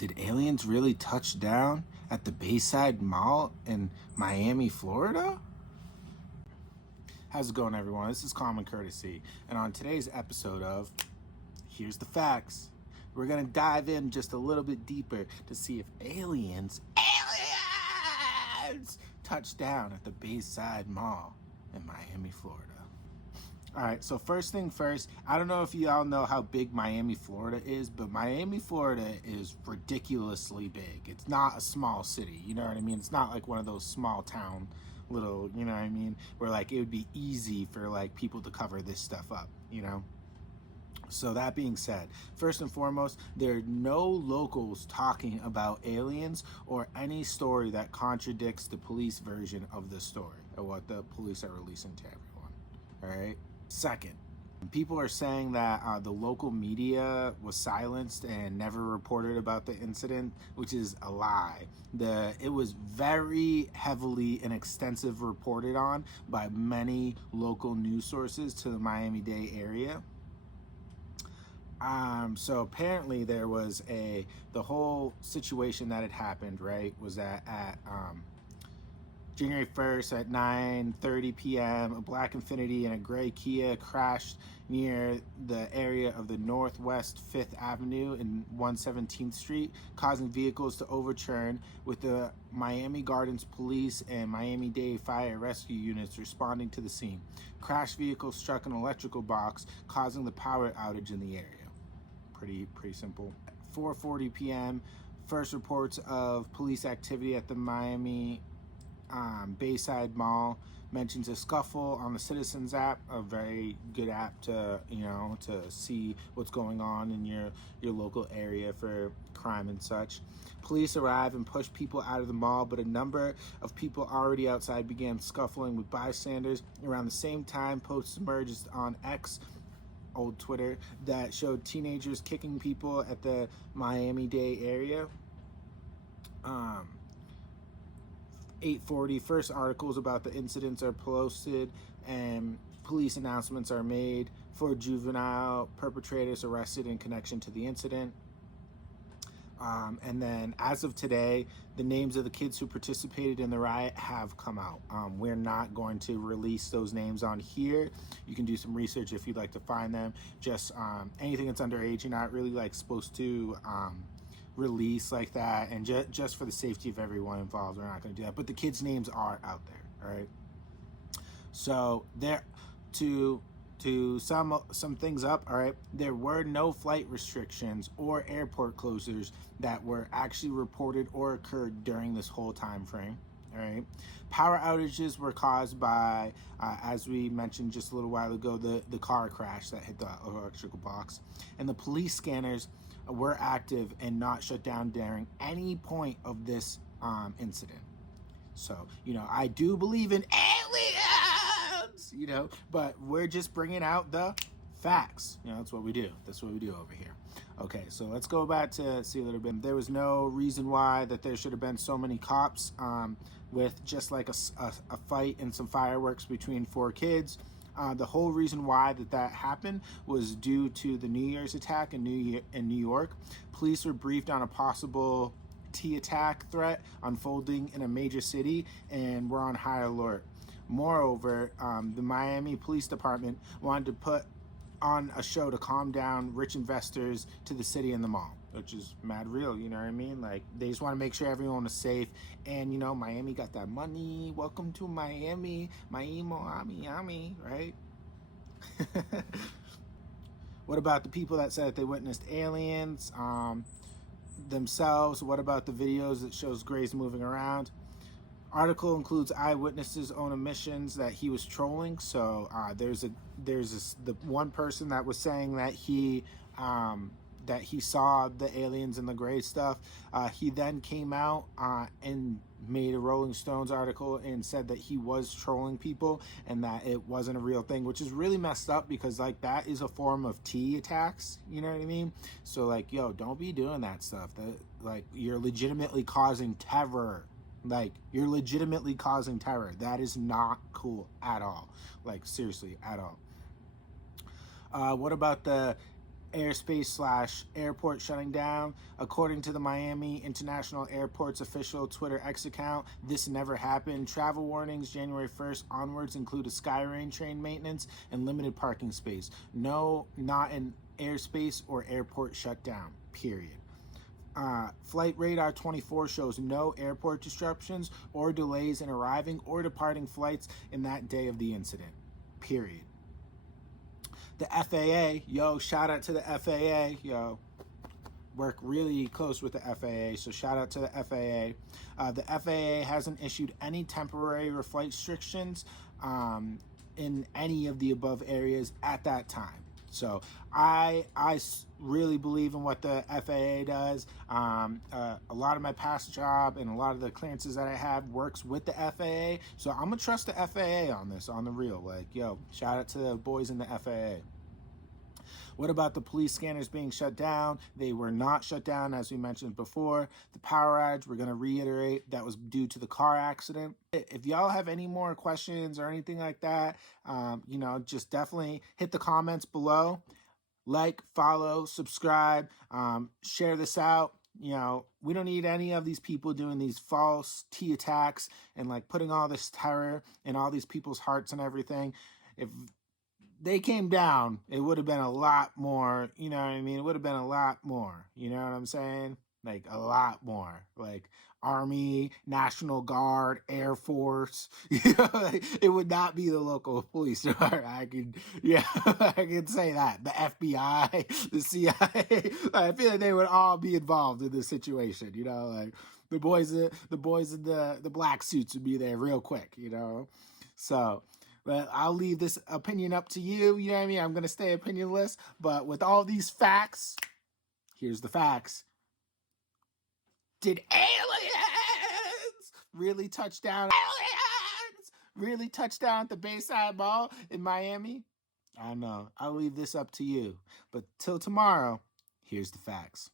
Did aliens really touch down at the Bayside Mall in Miami, Florida? How's it going, everyone? This is Common Courtesy, and on today's episode of Here's the Facts, we're going to dive in just a little bit deeper to see if aliens touched down at the Bayside Mall in Miami, Florida. All right, so first thing first, I don't know if you all know how big Miami, Florida is, but Miami, Florida is ridiculously big. It's not a small city, you know what I mean? It's not like one of those small town little, you know what I mean, where like it would be easy for like people to cover this stuff up, you know? So that being said, first and foremost, there are no locals talking about aliens or any story that contradicts the police version of the story or what the police are releasing to everyone, all right? Second, people are saying that the local media was silenced and never reported about the incident, which is a lie. It was very heavily and extensive reported on by many local news sources to the Miami-Dade area. So apparently there was the whole situation that had happened, right, was that at January 1st at 9:30 p.m., a black Infiniti and a gray Kia crashed near the area of the Northwest 5th Avenue and 117th Street, causing vehicles to overturn, with the Miami Gardens Police and Miami-Dade Fire Rescue units responding to the scene. Crashed vehicle struck an electrical box, causing the power outage in the area. Pretty simple. 4:40 p.m., first reports of police activity at the Miami Bayside Mall mentions a scuffle on the Citizens app, a very good app to see what's going on in your local area for crime and such. Police arrive and push people out of the mall, but a number of people already outside began scuffling with bystanders. Around the same time, posts emerged on X, old Twitter, that showed teenagers kicking people at the Miami-Dade area. 8:40, first articles about the incidents are posted and police announcements are made for juvenile perpetrators arrested in connection to the incident. And then as of today, the names of the kids who participated in the riot have come out. We're not going to release those names on here. You can do some research if you'd like to find them. Just anything that's underage, you're not really like supposed to release like that, and just for the safety of everyone involved, we're not going to do that, but the kids' names are out there. All right, so there to sum things up, all right, there were no flight restrictions or airport closures that were actually reported or occurred during this whole time frame. All right, power outages were caused by, as we mentioned just a little while ago, the car crash that hit the electrical box, and the police scanners were active and not shut down during any point of this incident. So, I do believe in aliens, but we're just bringing out the facts. That's what we do. That's what we do over here. Okay, so let's go back to see a little bit. There was no reason why that there should have been so many cops with just like a fight and some fireworks between four kids. The whole reason why that happened was due to the New Year's attack in New York. Police were briefed on a possible T attack threat unfolding in a major city and were on high alert. Moreover, the Miami Police Department wanted to put on a show to calm down rich investors to the city and the mall, which is mad real, you know what I mean? Like, they just want to make sure everyone was safe, and Miami got that money. Welcome to Miami, right? What about the people that said that they witnessed aliens themselves? What about the videos that shows Grace moving around? Article includes eyewitnesses' own admissions that he was trolling. So there's the one person that was saying that he saw the aliens and the gray stuff. He then came out and made a Rolling Stones article and said that he was trolling people and that it wasn't a real thing, which is really messed up because like that is a form of T attacks, you know what I mean? So like, yo, don't be doing that stuff. That, like, you're legitimately causing terror. Like, you're legitimately causing terror. That is not cool at all. Like, seriously, at all. What about the airspace slash airport shutting down. According to the Miami International Airport's official Twitter X account, this never happened. Travel warnings January 1st onwards include a Skyrain train maintenance and limited parking space. No, not an airspace or airport shutdown, period. Flight Radar 24 shows no airport disruptions or delays in arriving or departing flights in that day of the incident, period. The FAA, yo, shout out to the FAA, yo, work really close with the FAA, so shout out to the FAA. The FAA hasn't issued any temporary flight restrictions in any of the above areas at that time. So I really believe in what the FAA does. A lot of my past job and a lot of the clearances that I have works with the FAA. So I'm gonna trust the FAA on this, on the real. Like, yo, shout out to the boys in the FAA. What about the police scanners being shut down? They were not shut down, as we mentioned before. The power outage, we're going to reiterate, that was due to the car accident. If y'all have any more questions or anything like that, just definitely hit the comments below. Like, follow, subscribe, share this out. We don't need any of these people doing these false T attacks and like putting all this terror in all these people's hearts and everything. If they came down, it would have been a lot more, you know what I mean? It would have been a lot more, you know what I'm saying? Like a lot more, like Army, National Guard, Air Force, it would not be the local police. I can say that. The FBI, the CIA, I feel like they would all be involved in this situation, like the boys in the black suits would be there real quick, So, but I'll leave this opinion up to you. You know what I mean? I'm going to stay opinionless. But with all these facts, here's the facts. Did aliens really touch down? Aliens really touch down at the Bayside Mall in Miami? I don't know. I'll leave this up to you. But till tomorrow, here's the facts.